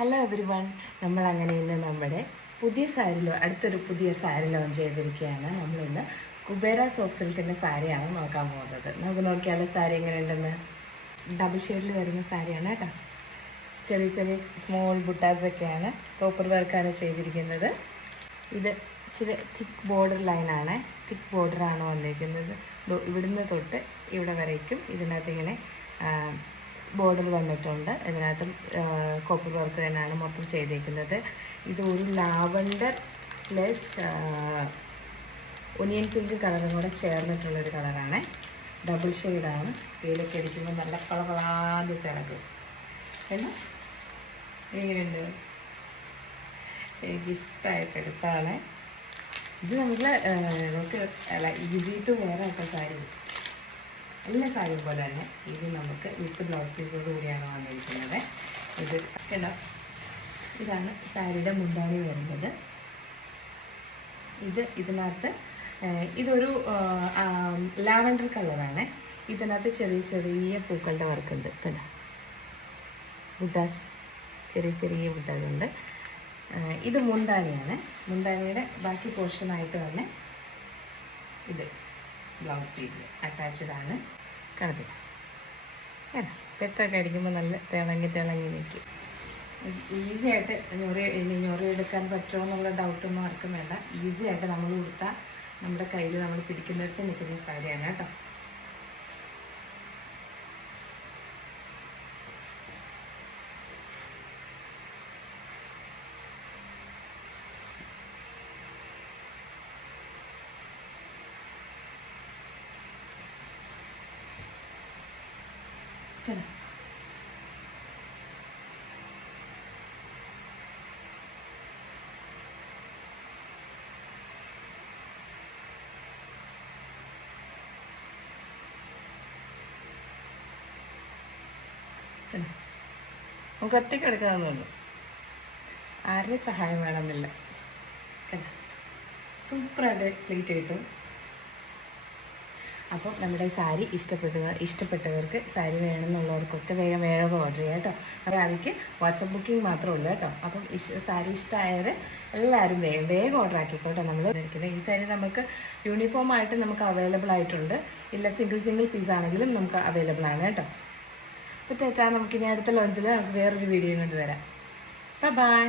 Hello every one. നമ്മളങ്ങനെ ഇന്ന് നമ്മുടെ അടുത്തൊരു പുതിയ സാരി ലോഞ്ച് ചെയ്തിരിക്കുകയാണ്. നമ്മളിന്ന് കുബേര സോഫ്റ്റ് സിൽക്കിൻ്റെ സാരിയാണ് നോക്കാൻ പോകുന്നത്. നമുക്ക് നോക്കിയാൽ സാരി എങ്ങനെയുണ്ടെന്ന്. ഡബിൾ ഷെയ്ഡിൽ വരുന്ന സാരിയാണ് കേട്ടോ. ചെറിയ ചെറിയ സ്മോൾ ബുട്ടാസൊക്കെയാണ്, കോപ്പർ വർക്കാണ് ചെയ്തിരിക്കുന്നത്. ഇത് ഇച്ചിരി തിക്ക് ബോർഡർ ലൈനാണ്, തിക്ക് ബോർഡറാണ് വന്നിരിക്കുന്നത്. ഇവിടുന്ന് തൊട്ട് ഇവിടെ വരയ്ക്കും ഇതിനകത്ത് ഇങ്ങനെ ബോർഡർ വന്നിട്ടുണ്ട്. ഇതിനകത്ത് കോപ്പർ വർക്ക് തന്നെയാണ് മൊത്തം ചെയ്തേക്കുന്നത്. ഇത് ഒരു ലാവൻഡർ പ്ലസ് ഒനിയൻ പിങ്ക് കളറും കൂടെ ചേർന്നിട്ടുള്ളൊരു കളറാണ്. ഡബിൾ ഷെയ്ഡാണ്. വെയിലൊക്കെ അടിക്കുമ്പോൾ നല്ല കളകളാതെ തിളക്കും. എന്നാൽ എങ്ങനെയുണ്ട്? എനിക്കിഷ്ടമായിട്ടെടുത്താണ് ഇത്. നമുക്ക് അല്ല ഈസി ടു വെയർ ആയിട്ട് സാരി, എല്ലാ സാരിയും പോലെ തന്നെ ഇത് നമുക്ക് വിത്ത് ബ്ലൗസ് പീസോട് കൂടിയാണ് വന്നിരിക്കുന്നത്. ഇത് കണ്ടോ, ഇതാണ് സാരിയുടെ മുന്താണി വരുന്നത്. ഇതിനകത്ത് ഇതൊരു ലാവൻഡർ കളറാണ്. ഇതിനകത്ത് ചെറിയ ചെറിയ പൂക്കളുടെ വർക്കുണ്ട് കണ്ടോ, ബുട്ടാസ്, ചെറിയ ചെറിയ ബുട്ടാസ് ഉണ്ട്. ഇത് മുന്താണിയാണ്. മുന്താണിയുടെ ബാക്കി പോർഷനായിട്ട് തന്നെ ഇത് ബ്ലൗസ് പീസ് അറ്റാച്ച്ഡ് ആണ്. കണക്കില്ല പെറ്റൊക്കെ അടിക്കുമ്പോൾ നല്ല തിളങ്ങി നിൽക്കും. ഈസി ആയിട്ട് ഞൊറിയെടുക്കാൻ പറ്റുമോ എന്നുള്ള ഡൗട്ടൊന്നും ആർക്കും വേണ്ട. ഈസി ആയിട്ട് നമ്മൾ കൊടുത്താൽ നമ്മുടെ കയ്യിൽ നമ്മൾ പിടിക്കുന്നിടത്ത് നിൽക്കുന്ന സാരിയാണ് കേട്ടോ. നമുക്ക് ഒറ്റയ്ക്ക് എടുക്കാവുന്നുള്ളൂ, ആരുടെയും സഹായം വേണമെന്നില്ല. സൂപ്പറായിട്ട് പ്ലേറ്റ് കിട്ടും. അപ്പോൾ നമ്മുടെ സാരി ഇഷ്ടപ്പെട്ടവർക്ക് സാരി വേണമെന്നുള്ളവർക്കൊക്കെ വേഗം ഓർഡർ ചെയ്യാം കേട്ടോ. അപ്പോൾ അതിക്ക് വാട്സപ്പ് ബുക്കിംഗ് മാത്രമല്ല കേട്ടോ. അപ്പം സാരി ഇഷ്ടമായവർ എല്ലാവരും വേഗം ഓർഡർ ആക്കിക്കോട്ടെ. നമ്മൾ ഇരിക്കുന്നത് ഈ സാരി നമുക്ക് യൂണിഫോം ആയിട്ട് നമുക്ക് അവൈലബിൾ ആയിട്ടുണ്ട്. ഇല്ല സിംഗിൾ പീസ് ആണെങ്കിലും നമുക്ക് അവൈലബിൾ ആണ് കേട്ടോ. അപ്പോൾ ചേച്ചാ, നമുക്കിനി അടുത്ത ലോഞ്ചിൽ നമുക്ക് വേറൊരു വീഡിയോ കൊണ്ടുവരാം. ബൈ.